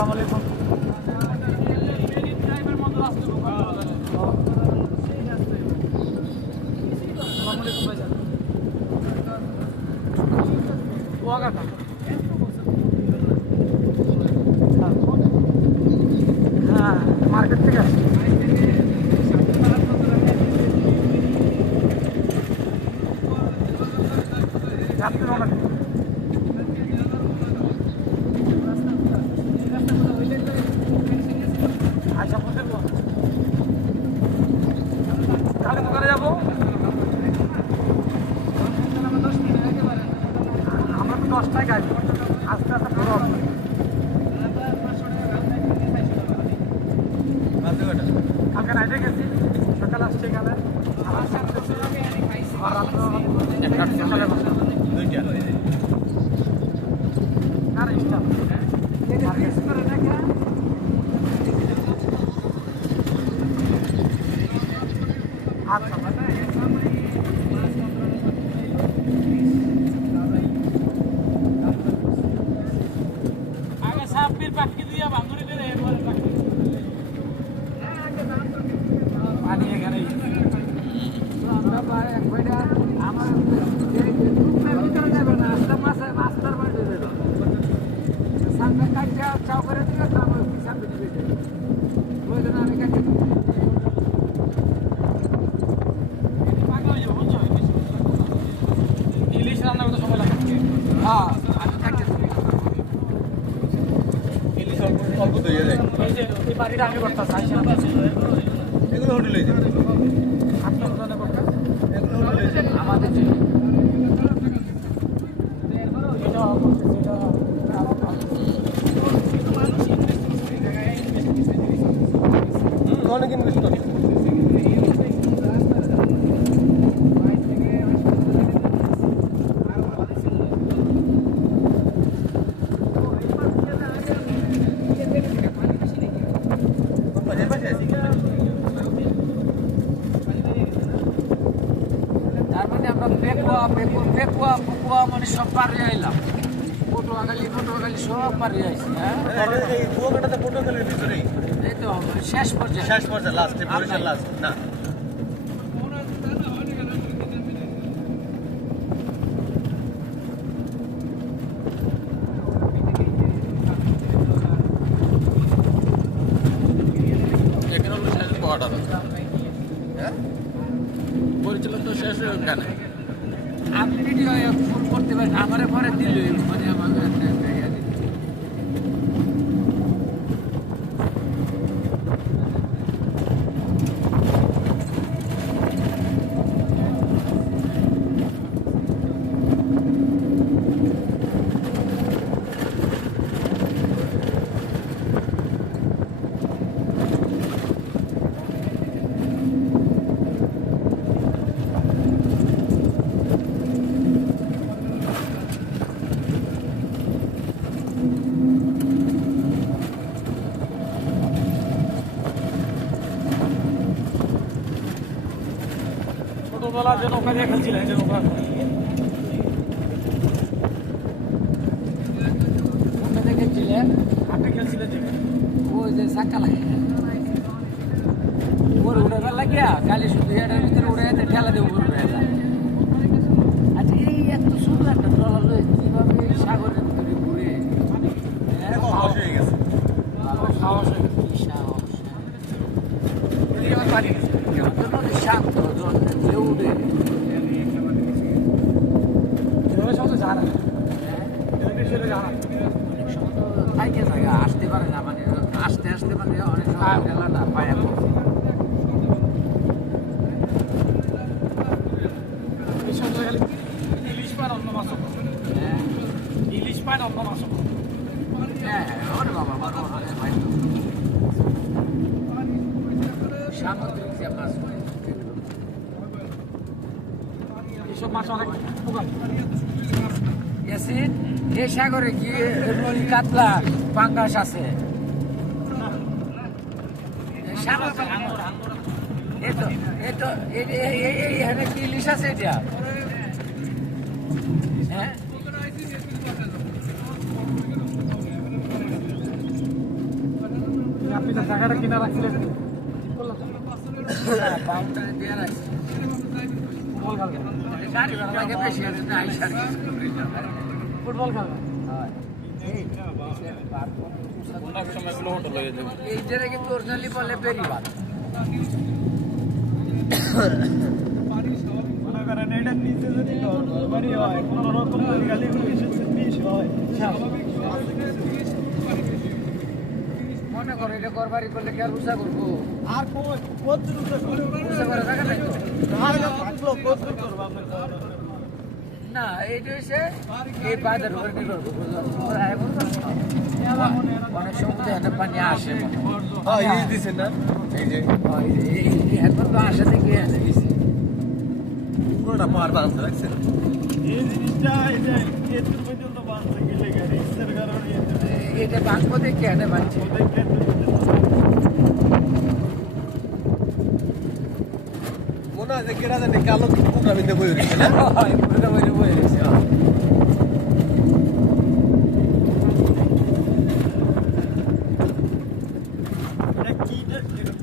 আসসালামু আলাইকুম। হ্যাঁ, মার্কেট থেকে আসছি। রাত্রে রওনা দিই। আচ্ছা, বুঝতে পারবো। কালকে দোকানে যাবো। আমরা তো 10টায় গাড়ি, আস্তে আস্তে বড় হবে। কালকে নাইটে গেছি, সকালে আসছি এখানে। আর রাত্রে সকালে বসে আর ইস্টার আচ্ছা আগে সাপের পাখি দিয়া ভাঙড়ি করে পানি এখানে আমার ভিতরে যাবে না, আস্তে মাসে মাস্টার বাড়ি দেবে সামনে কাটটা চাও করে দিলে তো আমার সামনে দিবে ওই জন্য আমি কাটতে ইলিশ রান্না করতে সময় লাগে। হ্যাঁ, আমি কাটতে ইলিশ অল্প তৈরি যায়। এই যে এই বাড়িটা আমি করতেছি এগুলো হোটেলে যাবে আপনার জন্য করতে এগুলো হোটেলে যাবে আমাদের জন্য এটা অনেক ইনভেস্ট করে তার মানে আমরা পেকুয়া পুকুয়া মানে সব পার হয়ে এলাম। পটুয়াখালী সব পার হয়ে আসছি। হ্যাঁ, এই কুয়াকাটাতে পটুয়াখালীর ভিতরেই এই তো শেষ পর্যায়ে লাস্টে বরিশাল লাস্ট না পরিচালন তো শেষ হয়ে গেল। আপনি ভিডিও ফোন করতে পারেন আমার পরে দিল মানে আমাকে ছোটবেলা যে নৌকা দিয়ে খেলছিলেন যে নৌকা কোনটা খেলছিলেন হাটে খেলছিলেন যেখানে ওই যে চাকা লাগে ওর উড়ে বেলা লাগিয়া কালি শুধু এটার ভিতরে উড়ে যেতে ঠেলা দিয়ে উপর উড়ে এলাম। আচ্ছা, এই এত সুন্দর একটা ট্রলার রয়েছে কীভাবে সাগরের ভিতরে ঘুরে সাহস হয়ে গেছে সাহস হয়ে গেছে শান্ত উঠে আসতে পারে না মানে আসতে মানে অনেক সময় না পায় ইলিশ পাড় অন্য মাছ ইলিশ পাড় অন্য মাছ হ্যাঁ ওরে বাবা ভাই সামুদ্রিক যে মাছ এইসব মাছ অনেক গেছি এই সাগরে কি নদী কাতলা পাঙ্গাস আছে এখানে কি ইলিশ আছে এটা হ্যাঁ জায়গাটা কিনা রাখছিলেন বাউন্ডারি দিয়ে রাখছি ফুটবল খেলবেন গাড়ি ভাড়া লাগে বেশি আছে না আইসার ফুটবল খেলবেন এইটারে কিন্তু অরিজিনালি বলে বেরিবাদ মনে করেন এটা নিচে যদি বাড়ি হয় কোনো রকম গালি বিষ হয় মনে করো এটা করবারি করলে কি আর উষা করবো আর কত উষা করে থাকা নাই তো করবো না এইটা হচ্ছে এই বাজার উপরে কি করবো অনেক সময় এত পানি আসে দিচ্ছেন না এই যে এখন তো আসে থেকে দিছি পুরোটা পার বাঁধতে রাখছেন এই জিনিসটা এই যে এত পর্যন্ত বাঁধতে গেলে রিক্সের কারণে এটা বাঁধবো দেখে এনে বাঁধছি মনে হয় যে কেরা জানে কালো কুকুরা বিন্দে বই রয়েছে না বই